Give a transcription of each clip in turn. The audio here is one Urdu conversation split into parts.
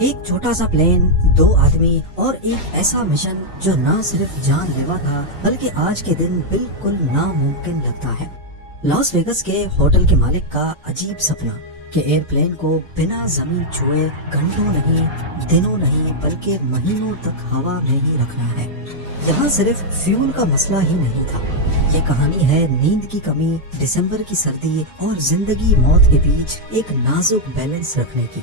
ایک چھوٹا سا پلین، 2 آدمی اور ایک ایسا مشن جو نہ صرف جان لیوا تھا بلکہ آج کے دن بالکل ناممکن لگتا ہے۔ لاس ویگس کے ہوٹل کے مالک کا عجیب سپنا کہ ایئر پلین کو بنا زمین چھوئے گھنٹوں نہیں، دنوں نہیں بلکہ مہینوں تک ہوا میں ہی رکھنا ہے۔ یہاں صرف فیول کا مسئلہ ہی نہیں تھا، یہ کہانی ہے نیند کی کمی، دسمبر کی سردی اور زندگی موت کے بیچ ایک نازک بیلنس رکھنے کی۔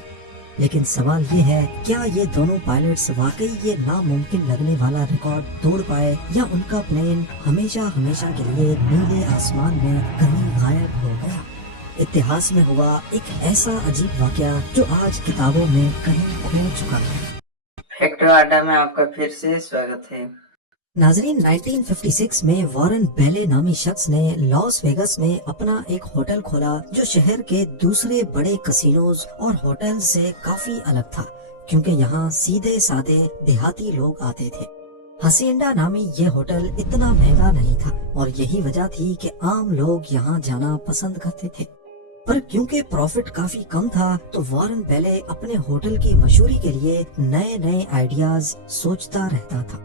لیکن سوال یہ ہے، کیا یہ دونوں پائلٹس واقعی یہ ناممکن لگنے والا ریکارڈ توڑ پائے، یا ان کا پلین ہمیشہ ہمیشہ کے لیے نیلے آسمان میں کہیں غائب ہو گیا؟ اتہاس میں ہوا ایک ایسا عجیب واقعہ جو آج کتابوں میں کہیں کھو چکا ہے۔ فیکٹر اڈا میں آپ کا پھر سے سواگت ہے۔ ناظرین، 1956 میں وارن بیلے نامی شخص نے لاس ویگس میں اپنا ایک ہوٹل کھولا جو شہر کے دوسرے بڑے کسینوز اور ہوٹل سے کافی الگ تھا، کیونکہ یہاں سیدھے سادے دیہاتی لوگ آتے تھے۔ ہسینڈا نامی یہ ہوٹل اتنا مہنگا نہیں تھا اور یہی وجہ تھی کہ عام لوگ یہاں جانا پسند کرتے تھے، پر کیونکہ پروفٹ کافی کم تھا تو وارن بیلے اپنے ہوٹل کی مشہوری کے لیے نئے نئے آئیڈیاز سوچتا رہتا تھا۔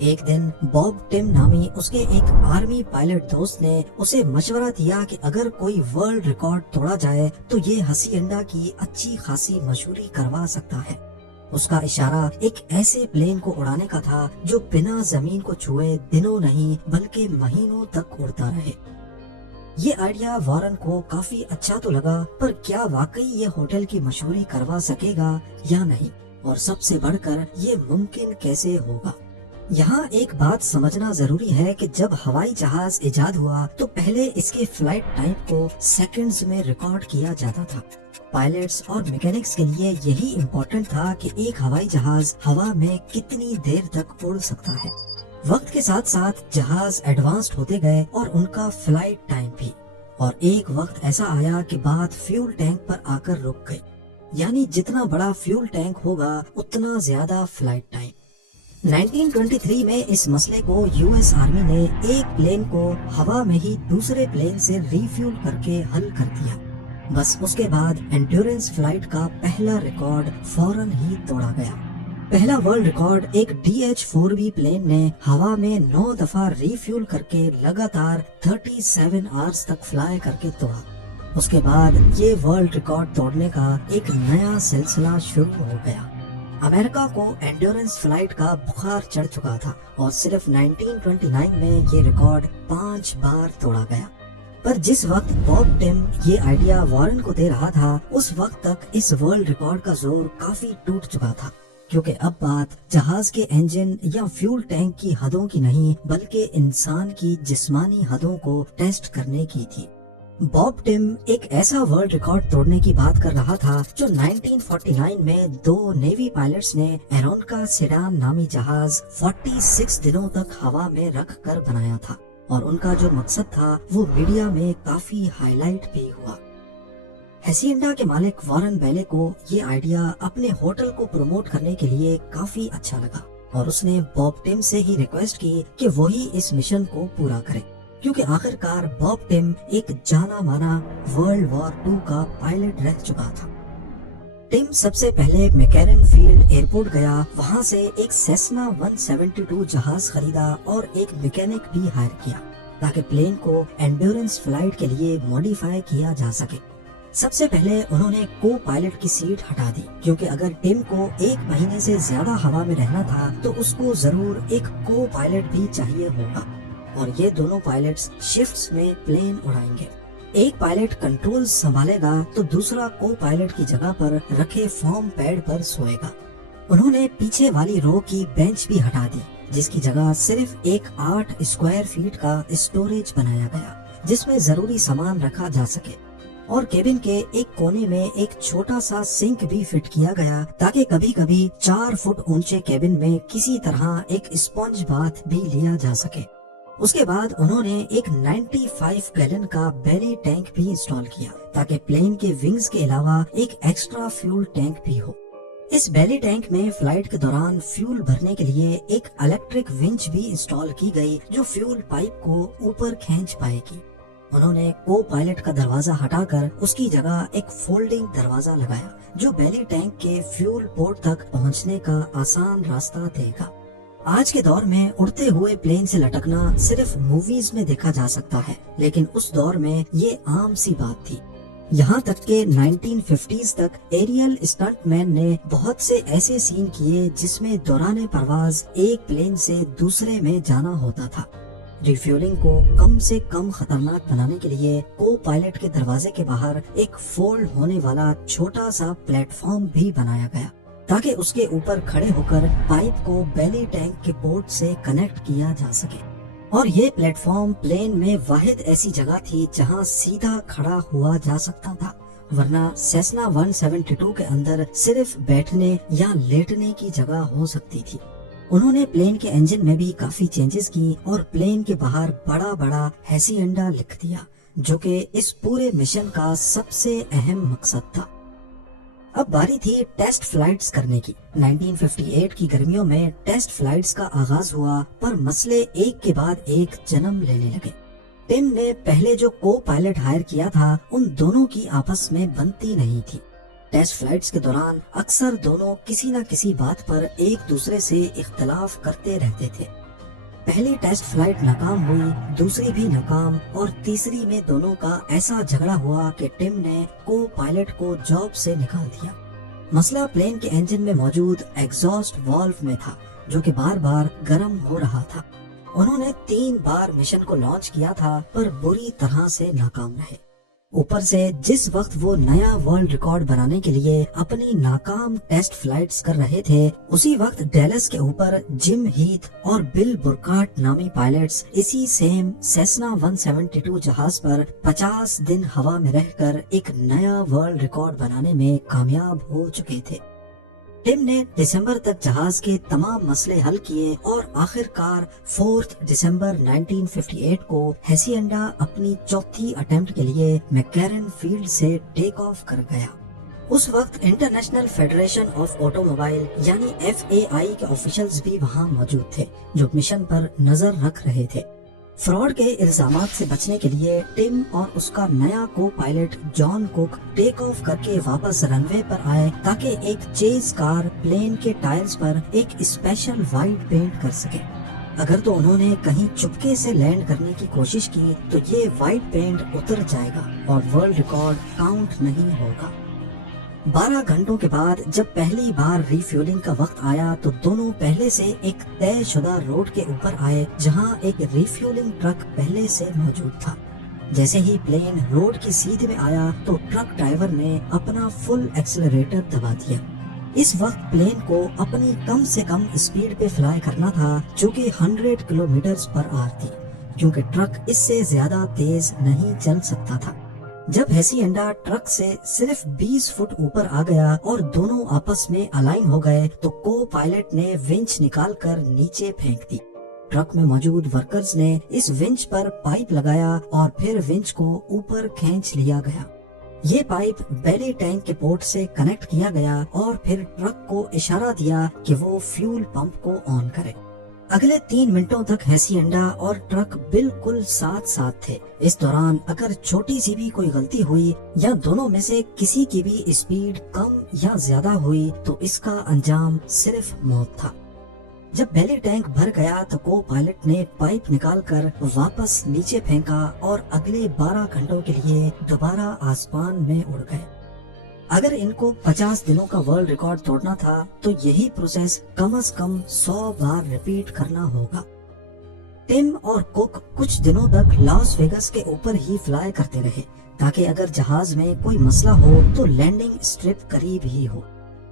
ایک دن باب ٹم نامی اس کے ایک آرمی پائلٹ دوست نے اسے مشورہ دیا کہ اگر کوئی ورلڈ ریکارڈ توڑا جائے تو یہ ہسینڈا کی اچھی خاصی مشہوری کروا سکتا ہے۔ اس کا اشارہ ایک ایسے پلین کو اڑانے کا تھا جو بنا زمین کو چھوئے دنوں نہیں بلکہ مہینوں تک اڑتا رہے۔ یہ آئیڈیا وارن کو کافی اچھا تو لگا، پر کیا واقعی یہ ہوٹل کی مشہوری کروا سکے گا یا نہیں، اور سب سے بڑھ کر یہ ممکن کیسے ہوگا؟ یہاں ایک بات سمجھنا ضروری ہے کہ جب ہوائی جہاز ایجاد ہوا تو پہلے اس کے فلائٹ ٹائم کو سیکنڈز میں ریکارڈ کیا جاتا تھا۔ پائلٹس اور میکینکس کے لیے یہی امپورٹنٹ تھا کہ ایک ہوائی جہاز ہوا میں کتنی دیر تک اڑ سکتا ہے۔ وقت کے ساتھ ساتھ جہاز ایڈوانسڈ ہوتے گئے اور ان کا فلائٹ ٹائم بھی، اور ایک وقت ایسا آیا کہ بات فیول ٹینک پر آ کر رک گئی، یعنی جتنا بڑا فیول ٹینک ہوگا اتنا زیادہ فلائٹ ٹائم۔ 1923 میں اس مسئلے کو یو ایس آرمی نے ایک پلین کو ہوا میں ہی دوسرے پلین سے ری فیول کر کے حل کر دیا۔ بس اس کے بعد انڈیورنس فلائٹ کا پہلا ریکارڈ فوراً ہی توڑا گیا۔ پہلا ورلڈ ریکارڈ ایک DH-4B پلین نے ہوا میں 9 دفعہ ری فیول کر کے لگاتار 37 آورز تک فلائی کر کے توڑا۔ اس کے بعد یہ ورلڈ ریکارڈ توڑنے کا ایک نیا سلسلہ شروع ہو گیا۔ امریکہ کو انڈیورنس فلائٹ کا بخار چڑھ چکا تھا اور صرف 1929 میں یہ ریکارڈ 5 بار توڑا گیا۔ پر جس وقت باب ٹم یہ آئیڈیا وارن کو دے رہا تھا، اس وقت تک اس ورلڈ ریکارڈ کا زور کافی ٹوٹ چکا تھا، کیونکہ اب بات جہاز کے انجن یا فیول ٹینک کی حدوں کی نہیں بلکہ انسان کی جسمانی حدوں کو ٹیسٹ کرنے کی تھی۔ باب ٹم ایک ایسا ورلڈ ریکارڈ توڑنے کی بات کر رہا تھا جو 1949 میں 2 نیوی پائلٹس نے ایرونکا سیڈان نامی جہاز 46 دنوں تک ہوا میں رکھ کر بنایا تھا، اور ان کا جو مقصد تھا وہ میڈیا میں کافی ہائی لائٹ بھی ہوا۔ ہسینڈا کے مالک وارن بیلے کو یہ آئیڈیا اپنے ہوٹل کو پروموٹ کرنے کے لیے کافی اچھا لگا، اور اس نے باب ٹم سے ہی ریکویسٹ کی کہ وہی اس مشن کو پورا کرے، کیونکہ آخر کار باب ٹم ایک جانا مانا ورلڈ وار 2 کا پائلٹ رہ چکا تھا۔ ٹم سب سے پہلے میکینن فیلڈ ایئرپورٹ گیا، وہاں سے ایک سیسنا 172 جہاز خریدا اور ایک میکینک بھی ہائر کیا تاکہ پلین کو انڈیورنس فلائٹ کے لیے موڈیفائی کیا جا سکے۔ سب سے پہلے انہوں نے کو پائلٹ کی سیٹ ہٹا دی، کیونکہ اگر ٹم کو 1 مہینے سے زیادہ ہوا میں رہنا تھا تو اس کو ضرور ایک کو پائلٹ بھی چاہیے ہوگا، اور یہ دونوں پائلٹس شفٹس میں پلین اڑائیں گے۔ ایک پائلٹ کنٹرول سنبھالے گا تو دوسرا کو پائلٹ کی جگہ پر رکھے فارم پیڈ پر سوئے گا۔ انہوں نے پیچھے والی رو کی بینچ بھی ہٹا دی، جس کی جگہ صرف ایک 8 اسکوائر فیٹ کا اسٹوریج بنایا گیا جس میں ضروری سامان رکھا جا سکے، اور کیبن کے ایک کونے میں ایک چھوٹا سا سنک بھی فٹ کیا گیا تاکہ کبھی کبھی 4 فٹ اونچے کیبن میں کسی طرح ایک اسپنج باتھ بھی لیا جا سکے۔ اس کے بعد انہوں نے ایک 95 گیلن کا بیلی ٹینک بھی انسٹال کیا تاکہ پلین کے ونگز کے علاوہ ایک ایکسٹرا فیول ٹینک بھی ہو۔ اس بیلی ٹینک میں فلائٹ کے دوران فیول بھرنے کے لیے ایک الیکٹرک ونچ بھی انسٹال کی گئی جو فیول پائپ کو اوپر کھینچ پائے گی۔ انہوں نے کو پائلٹ کا دروازہ ہٹا کر اس کی جگہ ایک فولڈنگ دروازہ لگایا جو بیلی ٹینک کے فیول پورٹ تک پہنچنے کا آسان راستہ دے گا۔ آج کے دور میں اڑتے ہوئے پلین سے لٹکنا صرف موویز میں دیکھا جا سکتا ہے، لیکن اس دور میں یہ عام سی بات تھی۔ یہاں تک کہ 1950s تک ایریل اسٹنٹ مین نے بہت سے ایسے سین کیے جس میں دوران پرواز ایک پلین سے دوسرے میں جانا ہوتا تھا۔ ریفیولنگ کو کم سے کم خطرناک بنانے کے لیے کو پائلٹ کے دروازے کے باہر ایک فولڈ ہونے والا چھوٹا سا پلیٹ فارم بھی بنایا گیا تاکہ اس کے اوپر کھڑے ہو کر پائپ کو بیلی ٹینک کے پورٹ سے کنیکٹ کیا جا سکے، اور یہ پلیٹ فارم پلین میں واحد ایسی جگہ تھی جہاں سیدھا کھڑا ہوا جا سکتا تھا، ورنہ سیسنا 172 کے اندر صرف بیٹھنے یا لیٹنے کی جگہ ہو سکتی تھی۔ انہوں نے پلین کے انجن میں بھی کافی چینجز کی اور پلین کے باہر بڑا بڑا ہیسینڈا لکھ دیا، جو کہ اس پورے مشن کا سب سے اہم مقصد تھا۔ اب باری تھی ٹیسٹ فلائٹس کرنے کی۔ 1958 کی گرمیوں میں ٹیسٹ فلائٹس کا آغاز ہوا، پر مسئلے ایک کے بعد ایک جنم لینے لگے۔ ٹم نے پہلے جو کو پائلٹ ہائر کیا تھا ان دونوں کی آپس میں بنتی نہیں تھی۔ ٹیسٹ فلائٹس کے دوران اکثر دونوں کسی نہ کسی بات پر ایک دوسرے سے اختلاف کرتے رہتے تھے۔ پہلی ٹیسٹ فلائٹ ناکام ہوئی، دوسری بھی ناکام، اور تیسری میں دونوں کا ایسا جھگڑا ہوا کہ ٹم نے کو پائلٹ کو جاب سے نکال دیا۔ مسئلہ پلین کے انجن میں موجود ایگزاسٹ والو میں تھا جو کہ بار بار گرم ہو رہا تھا۔ انہوں نے 3 بار مشن کو لانچ کیا تھا پر بری طرح سے ناکام رہے۔ اوپر سے جس وقت وہ نیا ورلڈ ریکارڈ بنانے کے لیے اپنی ناکام ٹیسٹ فلائٹس کر رہے تھے، اسی وقت ڈیلس کے اوپر جم ہیتھ اور بل برکارٹ نامی پائلٹس اسی سیم سیسنا 172 جہاز پر 50 دن ہوا میں رہ کر ایک نیا ورلڈ ریکارڈ بنانے میں کامیاب ہو چکے تھے۔ ٹم نے دسمبر تک جہاز کے تمام مسئلے حل کیے اور آخر کار 4 دسمبر 1958 کو ہیسینڈا اپنی چوتھی اٹیمپٹ کے لیے میکارن فیلڈ سے ٹیک آف کر گیا۔ اس وقت international federation of auto mobile یعنی FAI کے آفیشلز بھی وہاں موجود تھے جو مشن پر نظر رکھ رہے تھے۔ فراڈ کے الزامات سے بچنے کے لیے ٹم اور اس کا نیا کو pilot John coke take of کر کے واپس رن وے پر آئے تاکہ ایک چیز کار پلین کے ٹائرز پر ایک اسپیشل وائٹ پینٹ کر سکے۔ اگر تو انہوں نے کہیں چپکے سے لینڈ کرنے کی کوشش کی تو یہ وائٹ پینٹ اتر جائے گا اور ورلڈ ریکارڈ کاؤنٹ نہیں ہوگا۔ 12 گھنٹوں کے بعد جب پہلی بار ری فیولنگ کا وقت آیا تو دونوں پہلے سے ایک طے شدہ روڈ کے اوپر آئے جہاں ایک ری فیولنگ ٹرک پہلے سے موجود تھا۔ جیسے ہی پلین روڈ کی سیدھ میں آیا تو ٹرک ڈرائیور نے اپنا فل ایکسلریٹر دبا دیا۔ اس وقت پلین کو اپنی کم سے کم اسپیڈ پہ فلائی کرنا تھا جو کہ 100 کلومیٹرز پر آور تھی، کیونکہ ٹرک اس سے زیادہ تیز نہیں چل سکتا تھا۔ جب ہیسینڈا ٹرک سے صرف 20 فٹ اوپر آ گیا اور دونوں آپس میں الائن ہو گئے تو کو پائلٹ نے ونچ نکال کر نیچے پھینک دی۔ ٹرک میں موجود ورکرز نے اس ونچ پر پائپ لگایا اور پھر ونچ کو اوپر کھینچ لیا گیا۔ یہ پائپ بیلی ٹینک کے پورٹ سے کنیکٹ کیا گیا اور پھر ٹرک کو اشارہ دیا کہ وہ فیول پمپ کو آن کرے۔ اگلے 3 منٹوں تک ہیسینڈا اور ٹرک بالکل ساتھ ساتھ تھے۔ اس دوران اگر چھوٹی سی بھی کوئی غلطی ہوئی یا دونوں میں سے کسی کی بھی اسپیڈ کم یا زیادہ ہوئی تو اس کا انجام صرف موت تھا۔ جب بیلی ٹینک بھر گیا تو کو پائلٹ نے پائپ نکال کر واپس نیچے پھینکا اور اگلے 12 گھنٹوں کے لیے دوبارہ آسمان میں اڑ گئے۔ اگر ان کو 50 دنوں کا ورلڈ ریکارڈ توڑنا تھا تو یہی پروسیس کم از کم 100 بار ریپیٹ کرنا ہوگا۔ ٹم اور کوک کچھ دنوں تک لاس ویگس کے اوپر ہی فلائی کرتے رہے تاکہ اگر جہاز میں کوئی مسئلہ ہو تو لینڈنگ اسٹرپ قریب ہی ہو،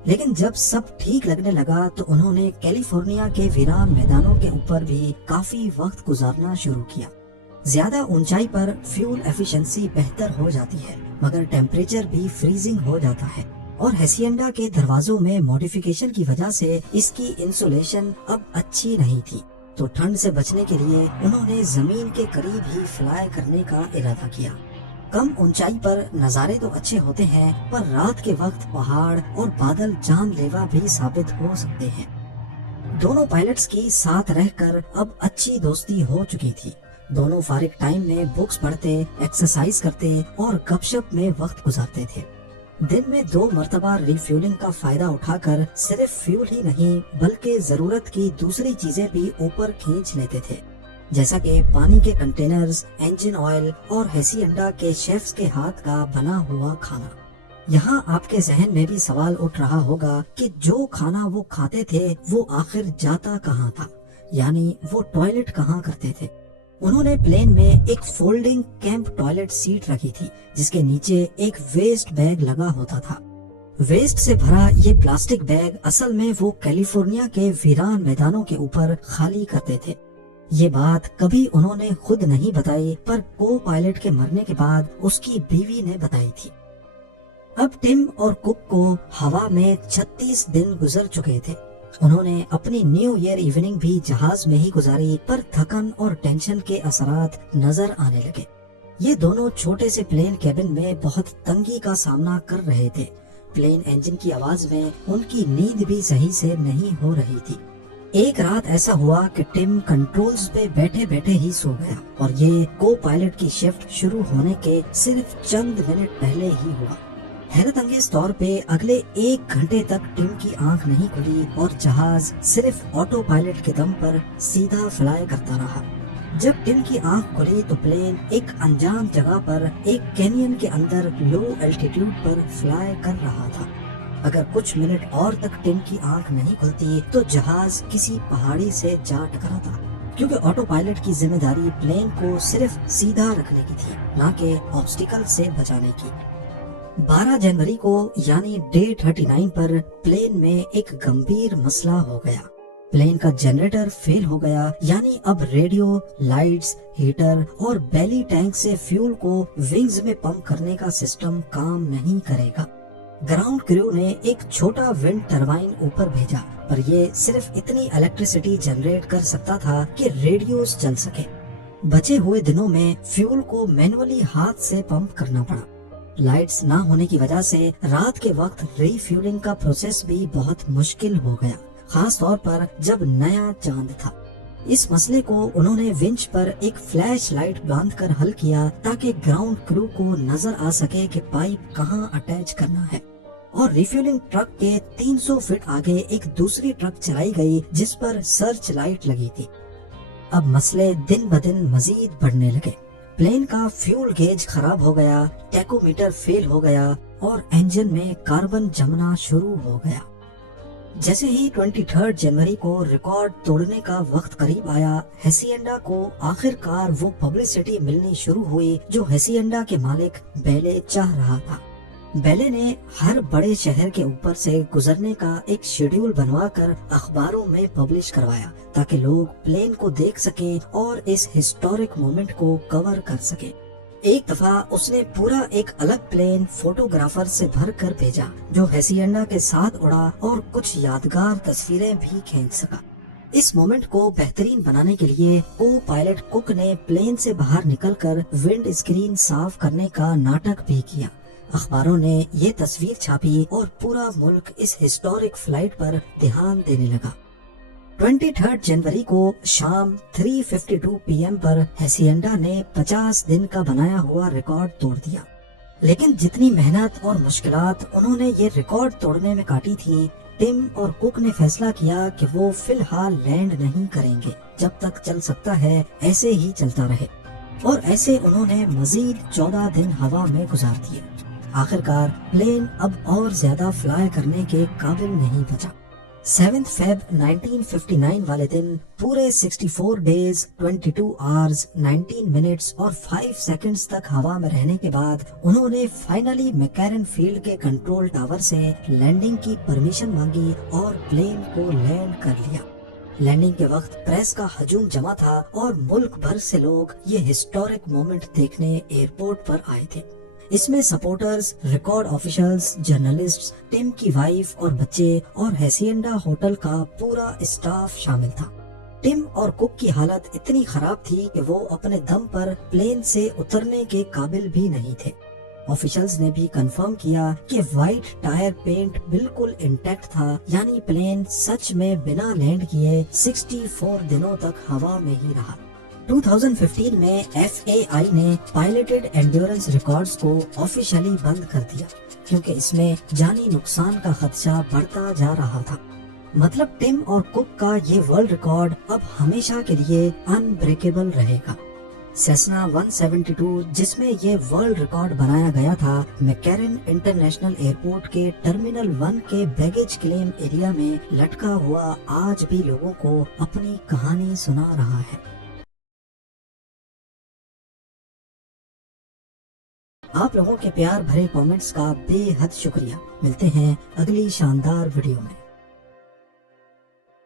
لیکن جب سب ٹھیک لگنے لگا تو انہوں نے کیلیفورنیا کے ویران میدانوں کے اوپر بھی کافی وقت گزارنا شروع کیا۔ زیادہ اونچائی پر فیول ایفیشنسی بہتر ہو جاتی ہے مگر ٹیمپریچر بھی فریزنگ ہو جاتا ہے، اور ہیسینڈا کے دروازوں میں موڈیفیکیشن کی وجہ سے اس کی انسولیشن اب اچھی نہیں تھی، تو ٹھنڈ سے بچنے کے لیے انہوں نے زمین کے قریب ہی فلائی کرنے کا ارادہ کیا۔ کم اونچائی پر نظارے تو اچھے ہوتے ہیں پر رات کے وقت پہاڑ اور بادل جان لیوا بھی ثابت ہو سکتے ہیں۔ دونوں پائلٹس کی ساتھ رہ کر اب اچھی دوستی ہو چکی تھی۔ دونوں فارغ ٹائم میں بکس پڑھتے، ایکسرسائز کرتے اور گپ شپ میں وقت گزارتے تھے۔ دن میں 2 مرتبہ ریفیولنگ کا فائدہ اٹھا کر صرف فیول ہی نہیں بلکہ ضرورت کی دوسری چیزیں بھی اوپر کھینچ لیتے تھے، جیسا کہ پانی کے کنٹینرز، انجن آئل اور ہیسینڈا کے شیفز کے ہاتھ کا بنا ہوا کھانا۔ یہاں آپ کے ذہن میں بھی سوال اٹھ رہا ہوگا کہ جو کھانا وہ کھاتے تھے وہ آخر جاتا کہاں تھا، یعنی وہ ٹوائلٹ کہاں کرتے تھے۔ انہوں نے پلین میں ایک فولڈنگ کیمپ ٹوائلٹ سیٹ رکھی تھی جس کے نیچے ایک ویسٹ بیگ لگا ہوتا تھا۔ ویسٹ سے بھرا یہ پلاسٹک بیگ اصل میں وہ کیلیفورنیا کے ویران میدانوں کے اوپر خالی کرتے تھے۔ یہ بات کبھی انہوں نے خود نہیں بتائی، پر کو پائلٹ کے مرنے کے بعد اس کی بیوی نے بتائی تھی۔ اب ٹم اور کک کو ہوا میں 36 دن گزر چکے تھے۔ انہوں نے اپنی نیو ایئر ایوننگ بھی جہاز میں ہی گزاری، پر تھکن اور ٹینشن کے اثرات نظر آنے لگے۔ یہ دونوں چھوٹے سے پلین کیبن میں بہت تنگی کا سامنا کر رہے تھے۔ پلین انجن کی آواز میں ان کی نیند بھی صحیح سے نہیں ہو رہی تھی۔ ایک رات ایسا ہوا کہ ٹم کنٹرولز پہ بیٹھے بیٹھے ہی سو گیا، اور یہ کو پائلٹ کی شفٹ شروع ہونے کے صرف چند منٹ پہلے ہی ہوا۔ حیرت انگیز طور پہ اگلے 1 گھنٹے تک ٹم کی آنکھ نہیں کھلی اور جہاز صرف آٹو پائلٹ کے دم پر سیدھا فلائی کرتا رہا۔ جب ٹم کی آنکھ کھلی تو پلین ایک انجان جگہ پر ایک کینین کے اندر لو الٹیٹیوڈ پر فلائی کر رہا تھا۔ اگر کچھ منٹ اور تک ٹم کی آنکھ نہیں کھلتی تو جہاز کسی پہاڑی سے جا ٹکراتا، کیونکہ آٹو پائلٹ کی ذمہ داری پلین کو صرف سیدھا رکھنے کی تھی، نہ کہ آبسٹیکل سے بچانے کی۔ 12 جنوری کو یعنی ڈے 39 پر پلین میں ایک گمبھیر مسئلہ ہو گیا۔ پلین کا جنریٹر فیل ہو گیا، یعنی اب ریڈیو، لائٹس، ہیٹر اور بیلی ٹینک سے فیول کو ونگز میں پمپ کرنے کا سسٹم کام نہیں کرے گا۔ گراؤنڈ کریو نے ایک چھوٹا ونڈ ٹربائن اوپر بھیجا، پر یہ صرف اتنی الیکٹریسٹی جنریٹ کر سکتا تھا کہ ریڈیوز چل سکے۔ بچے ہوئے دنوں میں فیول کو مینولی ہاتھ سے پمپ کرنا پڑا۔ لائٹس نہ ہونے کی وجہ سے رات کے وقت ری فیولنگ کا پروسیس بھی بہت مشکل ہو گیا، خاص طور پر جب نیا چاند تھا۔ اس مسئلے کو انہوں نے ونچ پر ایک فلیش لائٹ باندھ کر حل کیا تاکہ گراؤنڈ کرو کو نظر آ سکے کہ پائپ کہاں اٹیچ کرنا ہے، اور ریفیولنگ ٹرک کے 300 فٹ آگے ایک دوسری ٹرک چلائی گئی جس پر سرچ لائٹ لگی تھی۔ اب مسئلے دن بدن مزید بڑھنے لگے۔ پلین کا فیول گیج خراب ہو گیا، ٹیکومیٹر فیل ہو گیا اور انجن میں کاربن جمنا شروع ہو گیا۔ جیسے ہی 23 جنوری کو ریکارڈ توڑنے کا وقت قریب آیا، ہیسینڈا کو آخر کار وہ پبلسٹی ملنی شروع ہوئی جو ہیسینڈا کے مالک بیلے چاہ رہا تھا۔ بیلے نے ہر بڑے شہر کے اوپر سے گزرنے کا ایک شیڈیول بنوا کر اخباروں میں پبلش کروایا تاکہ لوگ پلین کو دیکھ سکیں اور اس ہسٹورک مومنٹ کو کور کر سکیں۔ ایک دفعہ اس نے پورا ایک الگ پلین فوٹوگرافر سے بھر کر بھیجا جو ہیسینڈا کے ساتھ اڑا اور کچھ یادگار تصویریں بھی کھینچ سکا۔ اس مومنٹ کو بہترین بنانے کے لیے کو پائلٹ کک نے پلین سے باہر نکل کر ونڈ اسکرین صاف کرنے کا ناٹک بھی کیا۔ اخباروں نے یہ تصویر چھاپی اور پورا ملک اس ہسٹورک فلائٹ پر دھیان دینے لگا۔ 23 جنوری کو شام 3:52 PM پر ہیسینڈا نے 50 دن کا بنایا ہوا ریکارڈ توڑ دیا، لیکن جتنی محنت اور مشکلات انہوں نے یہ ریکارڈ توڑنے میں کاٹی تھی، ٹم اور کک نے فیصلہ کیا کہ وہ فی الحال لینڈ نہیں کریں گے، جب تک چل سکتا ہے ایسے ہی چلتا رہے، اور ایسے انہوں نے مزید 14 دن ہوا میں گزار دیے۔ آخر کار پلین اب اور زیادہ فلائی کرنے کے قابل نہیں بچا۔ 7 فیب 1959 والے دن پورے 64 ڈیز 22 آورز 19 منٹس اور 5 سیکنڈز تک ہوا میں رہنے کے بعد انہوں نے فائنلی میکارن فیلڈ کے کنٹرول ٹاور سے لینڈنگ کی پرمیشن مانگی اور پلین کو لینڈ کر لیا۔ لینڈنگ کے وقت پریس کا ہجوم جمع تھا اور ملک بھر سے لوگ یہ ہسٹورک مومنٹ دیکھنے ایئرپورٹ پر آئے تھے۔ اس میں سپورٹرز، ریکارڈ آفیشلز، جرنلسٹس، ٹم کی وائف اور بچے اور ہیسینڈا ہوٹل کا پورا اسٹاف شامل تھا۔ ٹم اور کک کی حالت اتنی خراب تھی کہ وہ اپنے دم پر پلین سے اترنے کے قابل بھی نہیں تھے۔ آفیشلز نے بھی کنفرم کیا کہ وائٹ ٹائر پینٹ بالکل انٹیکٹ تھا، یعنی پلین سچ میں بنا لینڈ کیے 64 دنوں تک ہوا میں ہی رہا۔ 2015 میں FAI نے پائلٹڈ اینڈیورنس ریکارڈز کو آفیشلی بند کر دیا کیونکہ اس میں جانی نقصان کا خدشہ بڑھتا جا رہا تھا۔ مطلب ٹم اور کک کا یہ ورلڈ ریکارڈ اب ہمیشہ کے لیے ان بریکیبل رہے گا۔ سیسنا 172 جس میں یہ ورلڈ ریکارڈ بنایا گیا تھا، میکیرن انٹرنیشنل ایئرپورٹ کے ٹرمینل 1 کے بیگیج کلیم ایریا میں لٹکا ہوا آج بھی لوگوں کو اپنی کہانی سنا رہا ہے۔ آپ لوگوں کے پیار بھرے کامنٹس کا بے حد شکریہ۔ ملتے ہیں اگلی شاندار ویڈیو میں۔